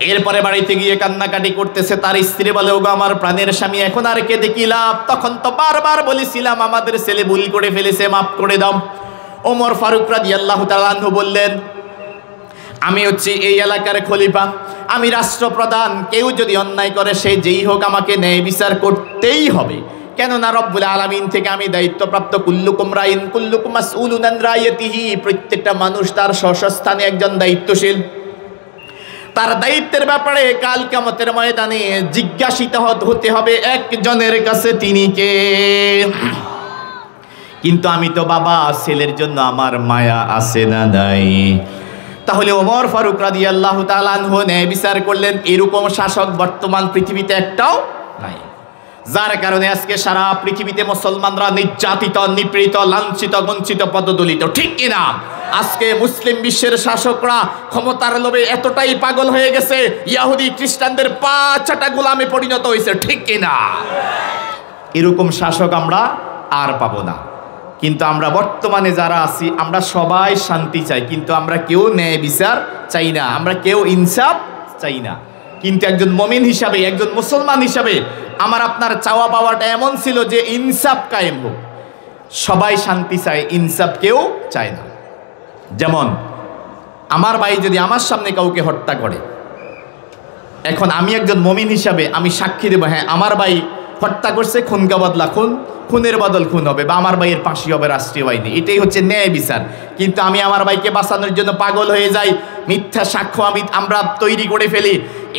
এরপরে বাড়িতে গিয়ে কান্নাকাটি করতেছে। তার স্ত্রী বলে, ওগো আমার প্রাণের স্বামী, এখন আর কেঁদে কি লাভ? তখন তো বারবার বলেছিলাম আমাদের ছেলে ভুল করে ফেলেছে, মাফ করে দাও। ওমর ফারুক রাদিয়াল্লাহু তাআলা আনহু বললেন, আমি হচ্ছি এই এলাকার খলিফা, আমি রাষ্ট্রপ্রধান, কেউ যদি অন্যায় করে সে যেই হোক আমাকে ন্যায় বিচার করতেই হবে। কেননা রব্বুল আলামিন থেকে আমি দায়িত্বপ্রাপ্ত। কুল্লুকুম রাইন কুল্লুকুম মাসউলুন আন রাইয়াতিহি, প্রত্যেকটা মানুষ তার স্বস্থানে একজন দায়িত্বশীল। তার দায়িত্বের ব্যাপারে কাল কিয়ামতের ময়দানে জিজ্ঞাসিত হতে হবে একজনের কাছে, তিনি কে? কিন্তু আমি তো বাবা, ছেলের জন্য আমার মায়া আছে না নাই? তাহলে ওমর ফারুক রাদিয়াল্লাহু তাআলা আনহু ন্যায় বিচার করলেন। এরকম শাসক বর্তমান পৃথিবীতে একটাও নাই। যার কারণে আজকে সারা পৃথিবীতে মুসলমানরা নির্যাতিত, নিপীড়িত, লাঞ্ছিত, বঞ্চিত, পদদলিত, ঠিক কিনা? আজকে মুসলিম বিশ্বের শাসকরা ক্ষমতার লোভে এতটাই পাগল হয়ে গেছে, ইহুদি খ্রিস্টানদের পা চাটা গোলামে পরিণত হয়েছে, ঠিক কিনা? এরকম শাসক আমরা আর পাবো না। কিন্তু আমরা বর্তমানে যারা আছি, আমরা সবাই শান্তি চাই, কিন্তু আমরা কেউ ন্যায় বিচার চাই না, আমরা কেউ ইনসাফ চাই না। কিন্তু একজন মুমিন হিসাবে, একজন মুসলমান হিসাবে আমার আপনার চাওয়া পাওয়াটা এমন ছিল যে ইনসাফ কায়েম হোক। সবাই শান্তি চায়, ইনসাফ কেউ চায় না। যেমন আমার ভাই যদি আমার সামনে কাউকে হত্যা করে, এখন আমি একজন মুমিন হিসাবে আমি সাক্ষী দেব, হ্যাঁ আমার ভাই হত্যা করছে, খুনকা বদলা খুন, খুনের বদল খুন হবে, বা আমার ভাইয়ের ফাঁসি হবে রাষ্ট্রীয় আইনে, এটাই হচ্ছে ন্যায় বিচার। কিন্তু আমি আমার ভাইকে বাঁচানোর জন্য পাগল হয়ে যাই, মিথ্যা সাক্ষ্য আমরা তৈরি করে ফেলি।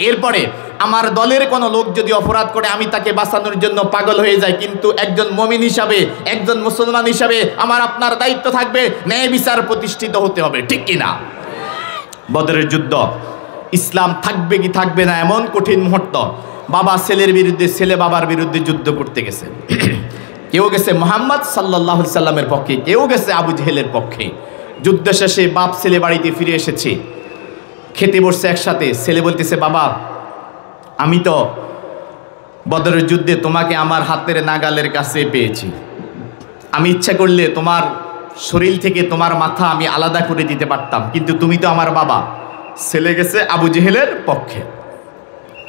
এরপরে আমার দলের কোনো লোক যদি অপরাধ করে, আমি তাকে বাঁচানোর জন্য পাগল হয়ে যাই। কিন্তু একজন মুমিন হিসাবে, একজন মুসলমান হিসাবে আমার আপনার দায়িত্ব থাকবে ন্যায় বিচার প্রতিষ্ঠিত হতে হবে, ঠিক কিনা? বদরের যুদ্ধ, ইসলাম থাকবে কি থাকবে না এমন কঠিন মুহূর্ত। বাবা ছেলের বিরুদ্ধে, ছেলে বাবার বিরুদ্ধে যুদ্ধ করতে গেছে। কেউ গেছে মুহাম্মদ সাল্লাল্লাহু আলাইহি সাল্লামের পক্ষে, কেউ গেছে আবু জেহেলের পক্ষে। যুদ্ধ শেষে বাপ ছেলে বাড়িতে ফিরে এসেছে, খেতে বসছে একসাথে। ছেলে বলতেছে, বাবা আমি তো বদরের যুদ্ধে তোমাকে আমার হাতের নাগালের কাছে পেয়েছি, আমি ইচ্ছা করলে তোমার শরীর থেকে তোমার মাথা আমি আলাদা করে দিতে পারতাম, কিন্তু তুমি তো আমার বাবা। ছেলে গেছে আবু জেহেলের পক্ষে।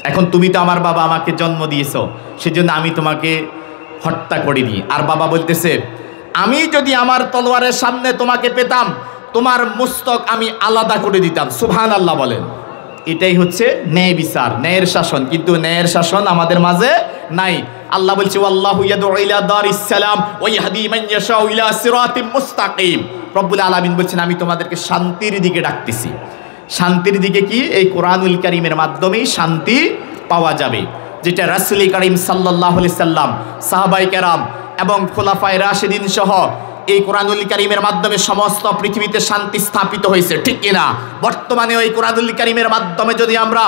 এখন তুমি তো আমার বাবা, আমাকে জন্ম দিয়েছো, সেজন্য আমি তোমাকে হত্যা করিনি। আর বাবা বলতেছে, আমি যদি আমার তলোয়ারের সামনে তোমাকে পেতাম, তোমার মস্তক আমি আলাদা করে দিতাম। সুবহানাল্লাহ বলেন। এটাই হচ্ছে ন্যায় বিচার, ন্যায়ের শাসন। কিন্তু ন্যায়ের শাসন আমাদের মাঝে নাই। আল্লাহ বলছে, ওয়াল্লাহু ইয়াদউ ইলা দারিস সালাম ওয়া ইয়াহদি মান ইয়াশাউ ইলা সিরাতিম মুস্তাকিম। রব্বুল আলামিন বলছেন, আমি তোমাদেরকে শান্তির দিকে ডাকতেছি। শান্তির দিকে কি? এই কোরআনুল কারীমের মাধ্যমেই শান্তি পাওয়া যাবে, যেটা রাসূল করিম সাল্লাল্লাহু আলাইহি সাল্লাম, সাহাবায়ে কেরাম এবং খোলাফায়ে রাশিদিন সহ এই কোরআনুল কারীমের মাধ্যমে সমস্ত পৃথিবীতে শান্তি স্থাপিত হয়েছে, ঠিক কিনা? বর্তমানে ওই কোরআনুল কারীমের মাধ্যমে যদি আমরা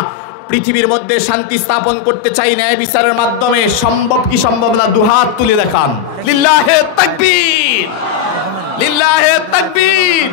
পৃথিবীর মধ্যে শান্তি স্থাপন করতে চাই ন্যায় বিচারের মাধ্যমে, সম্ভব কি সম্ভব না? দুহাত তুলে দেখান। লিল্লাহে তাকবীর, লিল্লাহে তাকবীর।